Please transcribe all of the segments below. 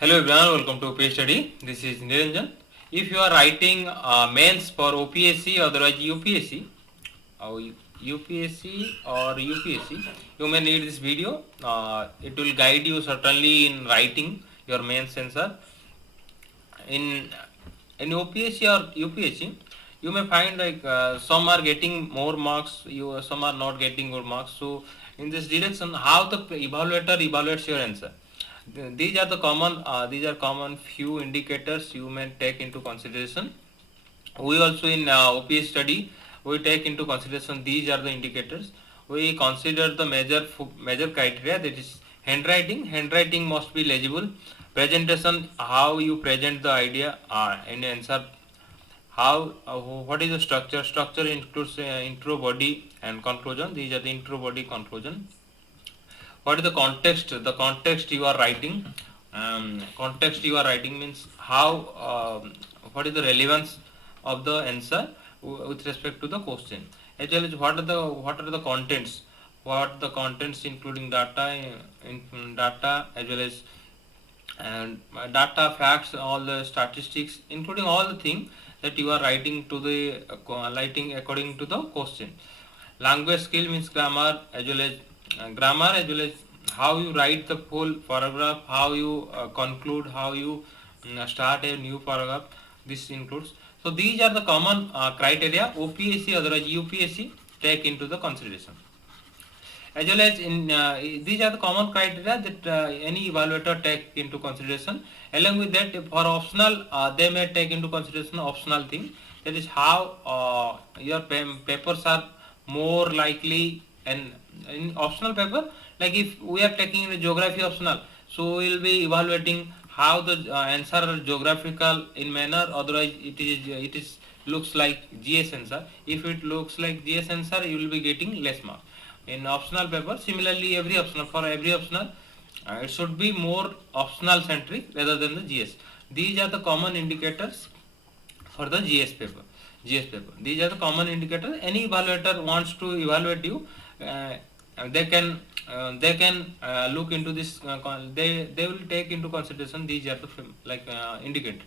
Hello everyone, welcome to OPSC Study. This is Niranjan. If you are writing mains for OPSC, otherwise UPSC, UPSC or UPSC, you may need this video. It will guide you certainly in writing your mains answer. In OPSC or UPSC, you may find like some are getting more marks, some are not getting more marks. So in this direction, how the evaluator evaluates your answer. These are the common few indicators you may take into consideration. We also in OPS study we take into consideration these are the indicators. We consider the major criteria, that is handwriting. Handwriting must be legible. Presentation, how you present the idea in answer. How what is the structure? Structure includes intro, body, and conclusion. These are the intro, body, conclusion. What is the context? The context you are writing. Context you are writing means how. What is the relevance of the answer with respect to the question? As well as what are the contents? What the contents including data as well as and data, facts, all the statistics, including all the things that you are writing to the writing according to the question. Language skill means grammar as well as how you write the whole paragraph, how you conclude, how you start a new paragraph. This includes. So these are the common criteria OPSC otherwise UPSC take into the consideration. As well as in these are the common criteria that any evaluator take into consideration. Along with that, for optional, they may take into consideration optional thing, that is how your papers are more likely. And in optional paper, like if we are taking the geography optional, so we will be evaluating how the answer are geographical in manner. Otherwise it is looks like GS answer. If it looks like GS answer, you will be getting less mark in optional paper. Similarly, every optional it should be more optional centric rather than the GS. These are the common indicators for the GS paper. These are the common indicators. Any evaluator wants to evaluate you, they can look into this. They will take into consideration these are the indicator.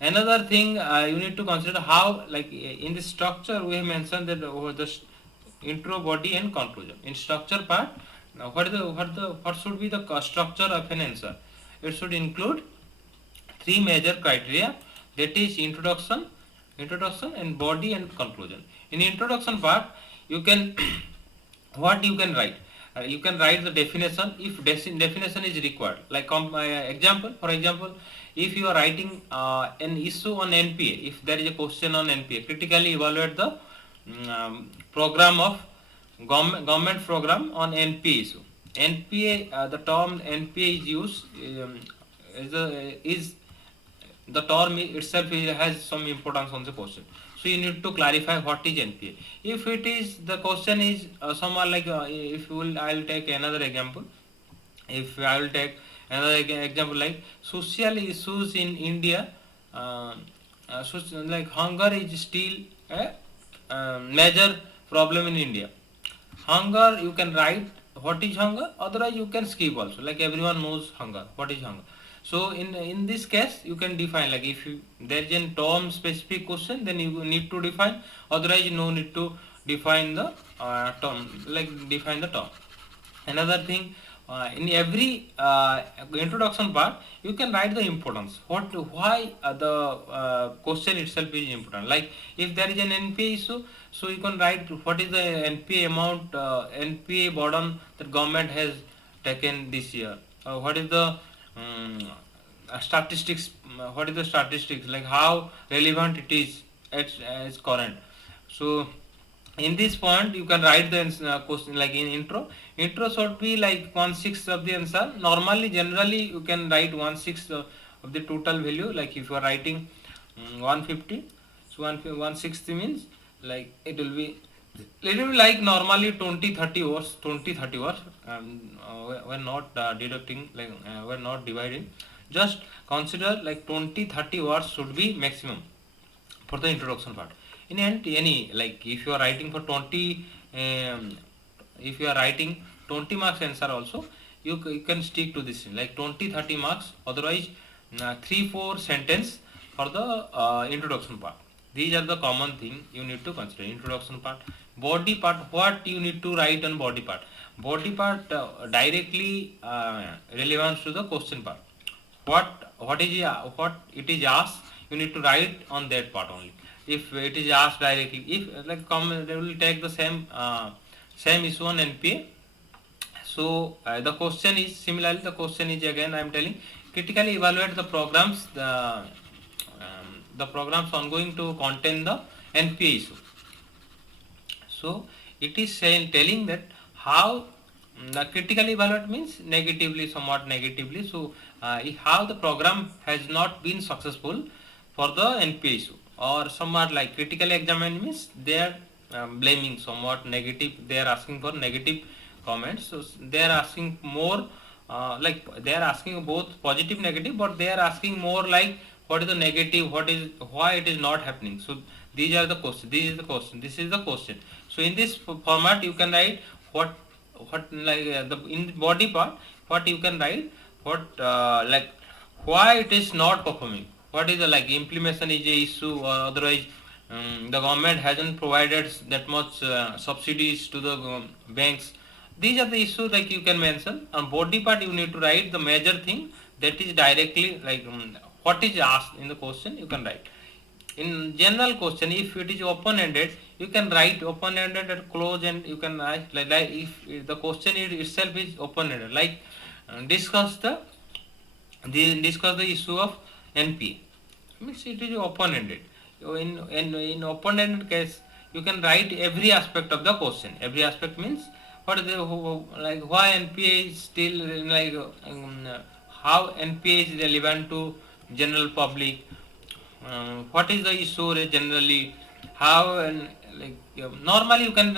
Another thing you need to consider, how like in the structure we have mentioned that over the intro, body, and conclusion. In structure part, now what should be the structure of an answer? It should include three major criteria, that is introduction, and body and conclusion. In introduction part, you can what you can write. You can write the definition if definition is required. Like example, for example, if you are writing an issue on NPA, if there is a question on NPA, critically evaluate the program of government program on NPA issue. NPA, the term NPA is used is the term itself has some importance on the question. So you need to clarify what is NPA. If it is the question is somewhere like if you will, I will take another example. If I will take another example like social issues in India, like hunger is still a major problem in India. Hunger, you can write what is hunger. Otherwise, you can skip also. Like everyone knows hunger. What is hunger? So in this case, you can define, like if there is a term specific question, then you need to define. Otherwise, no need to define the term. Like define the term. Another thing, in every introduction part, you can write the importance. Why the question itself is important. Like if there is an NPA issue, so you can write what is the NPA amount, NPA burden that government has taken this year. What is the statistics? What is the statistics? Like how relevant it is as current. So in this point you can write the question. Like in intro should be like 1/6 of the answer. Normally generally you can write 1/6 of the total value. Like if you are writing 150, so 1/6 means like it will be like normally 20-30 words. We're not deducting, like we're not dividing. Just consider like 20-30 words should be maximum for the introduction part. In any, like if you are writing for 20 if you are writing 20 marks answer also, you can stick to this like 20-30 marks, otherwise 3-4 sentence for the introduction part. These are the common thing you need to consider. Introduction part. Body part, what you need to write on body part. Body part directly relevance to the question part. What it is asked, you need to write on that part only. If it is asked directly, if like they will take the same issue on NPA. So the question is similarly. The question is again I am telling, critically evaluate the programs the programs ongoing to contain the NPA issue. So it is telling that how the critically evaluate means negatively, somewhat negatively. So how the program has not been successful for the NPA issue, or somewhat like critically examined means they are blaming somewhat negative. They are asking for negative comments. So they are asking more like they are asking both positive, negative, but they are asking more like what is the negative, why it is not happening. So these are the questions. This is the question. This is the question. So in this format you can write what like in the body part, what you can write, what like why it is not performing, what is the like implementation is a issue, or otherwise the government hasn't provided that much subsidies to the banks. These are the issues like you can mention. On body part you need to write the major thing that is directly like what is asked in the question you can write. In general question, if it is open ended, you can write open ended and close, and you can write like if the question itself is open ended, like discuss the issue of NPA means it is open ended. In open ended case you can write every aspect of the question. Every aspect means what is like why NPA is still like how NPA is relevant to general public, what is the issue generally, how and like normally you can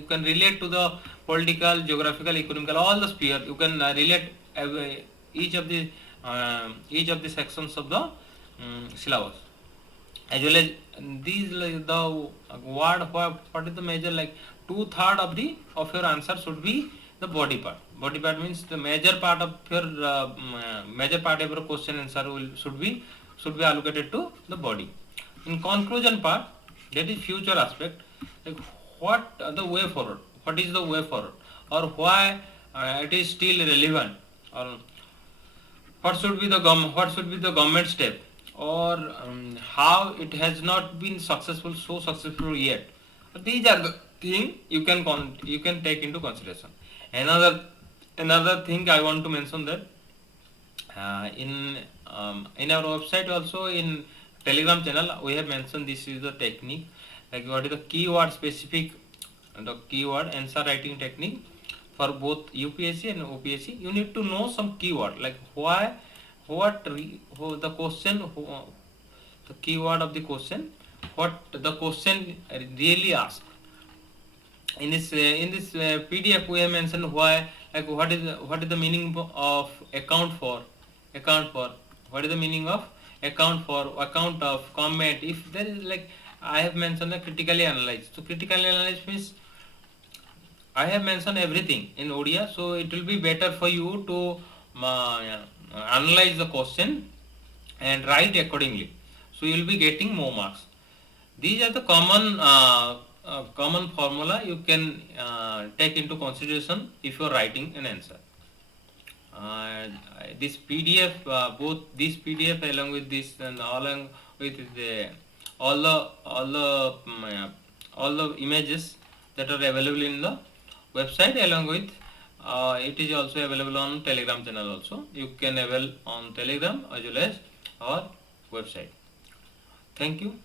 you can relate to the political, geographical, economical, all the sphere you can relate each of the sections of the syllabus, as well as these like the word what is the major like 2/3 of your answer should be the body part. Body part means the major part of your question answer should be allocated to the body. In conclusion part, that is future aspect, like what the way forward, what is the way forward, or why it is still relevant, or what should be the government step, or how it has not been so successful yet. These are the thing you can take into consideration. Another thing I want to mention that in our website, also in Telegram channel, we have mentioned this is the technique, like what is the keyword specific, the keyword answer writing technique for both UPSC and OPSC. You need to know some keyword, like the question, the keyword of the question, what the question really asks. In this PDF we have mentioned why, like what is the meaning of account for, what is the meaning of account of, comment. If there is like I have mentioned the critically analyze. So critically analyze means I have mentioned everything in Odia, so it will be better for you to analyze the question and write accordingly. So you will be getting more marks. These are the common formula you can take into consideration if you are writing an answer. This PDF, both this PDF along with this and along with all the images that are available in the website, along with it is also available on Telegram channel also. You can avail on Telegram as well as our website. Thank you.